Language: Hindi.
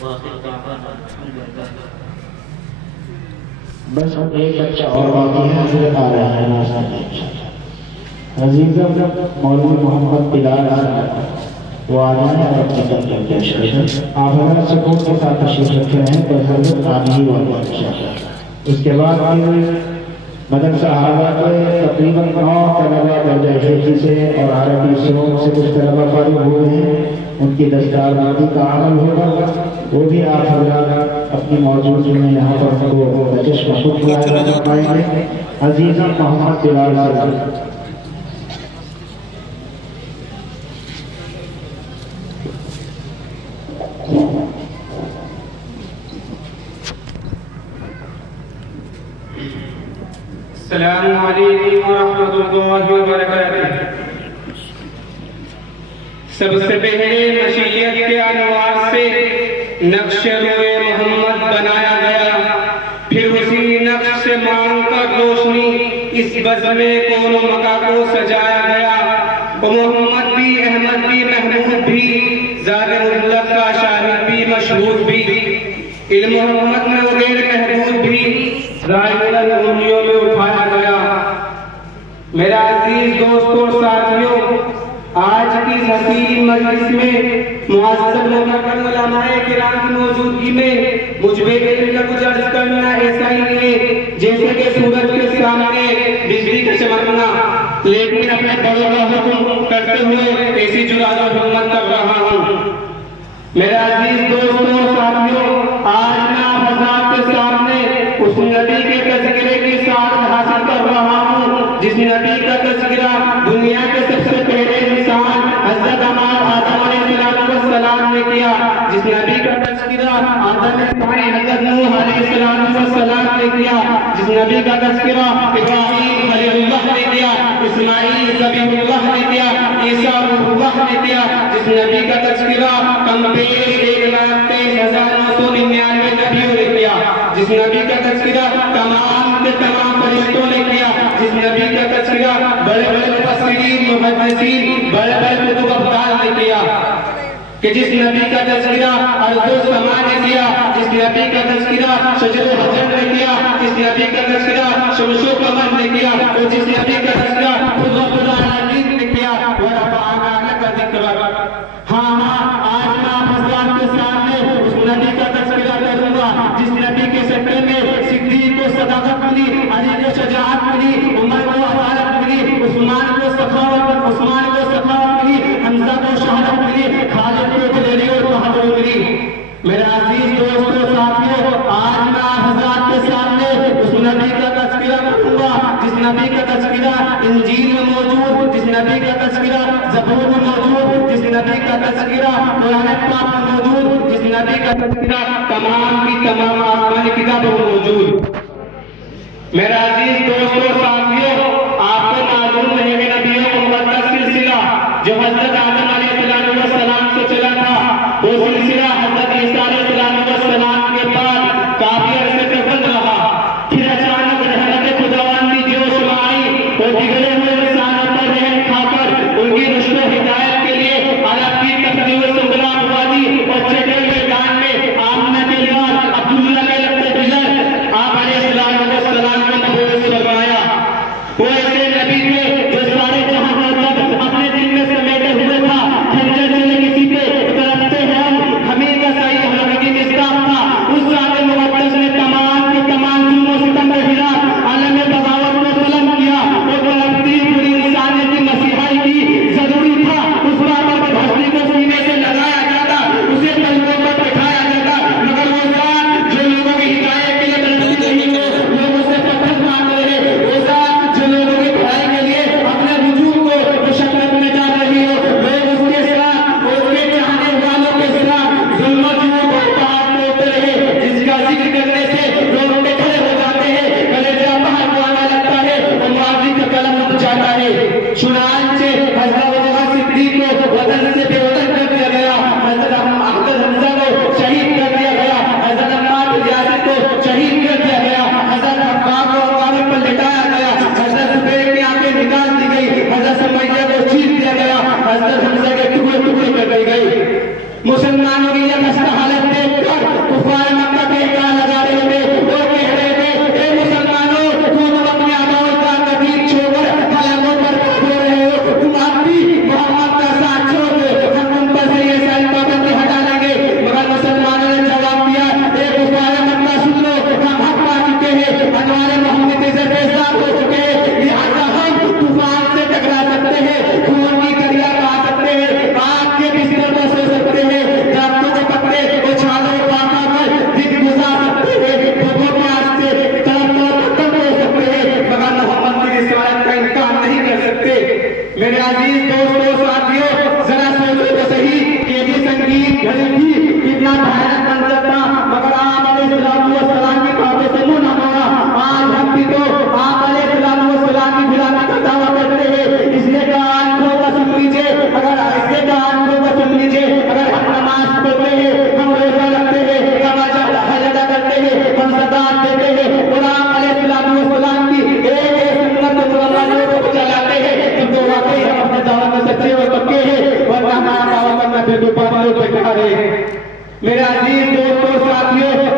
बस एक बच्चा और बाकी है, हजरत आ रहा है नाश्ता अजीज़ मौलवी मोहम्मद बिलाल वो आ रहे हैं और अपनी तकलीफ पेश करें। आप हमारा सुकून के साथ तशरीफ रखे हैं तो हजरत आने ही वाले। उसके बाद मदरसा हावा के तकरीबन 9 तलबा दर्जा हिफ्ज़ से और अरबी शोर से कुछ तलबा फारिग हुए हैं, उनकी दस्तकारबंदी का अमल होगा। वो भी आप हज़रात अपनी मौजूदगी में यहाँ पर उनको चश्मा खुद पाएंगे। अजीज़ मोहम्मद बिलाल अस्सलामु अलैकुम व रहमतुल्लाहि व बरकातुहू। सबसे पहले मशीयत के अनवार से नक्श-ए मोहम्मद बनाया गया, फिर उसी नक्श से मांग कर रोशनी इस बज़्म कौन मका को सजाया गया। वो मोहम्मद भी, अहमद भी, महमूद भी, ज़ालिम मुल्क का शाहिद भी, मशहूद भी, इल्म मोहम्मद में गैर महदूद भी, ज़ाहिरन उंगलियों में उठाया गया। मेरा अजीज दोस्तों और साथियों, आज की हसीन मजलिस में मुअज़्ज़ज़ मुकर्रम उलमाए किराम की मौजूदगी में मुझ पे कुछ अर्ज करना ऐसा ही है जैसे कि सूरज के सामने बिजली का चमकना, लेकिन अपने बड़ों का हुक्म करते हुए ऐसी जुराद और हिम्मत कर रहा हूँ। मेरा अजीज दोस्तों और साथियों, आज मैं आप हज़रात के सामने उस नबी के तज़किरे की साथ हासिल कर रहा हूँ जिस नबी का तज़किरा दुनिया के सबसे पहले इंसान हज़रत आदम अलैहिस्सलाम ने किया, जिस नबी का तज़किरा आदम के भाई हज़रत नूह अलैहिस्सलाम ने किया, जिस नबी का तज़किरा इब्राहीम खलीलुल्लाह ने किया, इस्माईल ज़बीहुल्लाह ने किया, ईसा रूहुल्लाह ने किया, जिस नबी का तज़किरा कमपेश 1,23,999 नबियों ने किया, जिस नबी का तज़किरा तमाम के तमाम फरिश्तों ने किया, जिस नबी का तज़किरा बड़े बड़े मुफस्सिरीन, मुहद्दिसीन, बड़े बड़े कुतुब अब्दाल ने किया, कि जिस नबी का तज़किरा अर्ज़ो समा ने किया, जिस नबी का तज़किरा शजर हजर ने किया, जिस नबी का तज़किरा शमशो कमर ने किया, और जिस नबी का तज़किरा खुदा आलमीन ने किया, व रफ़अना लका ज़िक्रक। हाँ, आज मैं आप हज़रात के सामने उस नबी का तज़किरा करूंगा जिस नबी के सदक़े में सिद्दीक़ को सदाक़त मिली, अली को शजाअत मिली, उमर को अदालत मिली, उस्मान को सखावत मिली, हमज़ा को शहादत मिली, खालिद को जलाली और बहादुरी मिली। मेरे अजीज दोस्तों साथियों, आज मैं आप हज़रात के सामने उस नबी का तज़किरा करूंगा जिस नबी का तज़किरा इंजील में मौजूद, जिस नबी का तज़किरा ज़बूर में मौजूद, जिस नबी का तज़किरा कुरान पाक में मौजूद, जिस नबी का तज़किरा तमाम की तमाम आसमानी किताबों में मौजूद। मेरा अजीज दोस्तों साथियों, आपको मालूम है कि नबियों का मुक़द्दस सिलसिला जो हज़रत आदम अलैहिस्सलाम से चला था, वो सिलसिला हज़रत ईसा अलैहिस्सलाम के बाद काफी अरसे तक बंद रहा। फिर अचानक रहमत खुदावंदी जोश में आई और बिगड़े हुए इंसानों पर रहम खाकर उनकी रुश्द व हिदायत के लिए अरब की तकदीर सुंदरा हुआदी और चेकल मैदान में आमना के बाद अब्दुल्ला के लगते बिजर आप अलैहिस्सलाम को नबूवत फरमाया। वो ऐसे नबी थे जो सारे जहां तक अपने दिल में समेटे हुए था, खंजर चले किसी पे तरफते हैं हम, हमें करे। मेरे अजीज दोस्तों साथियों,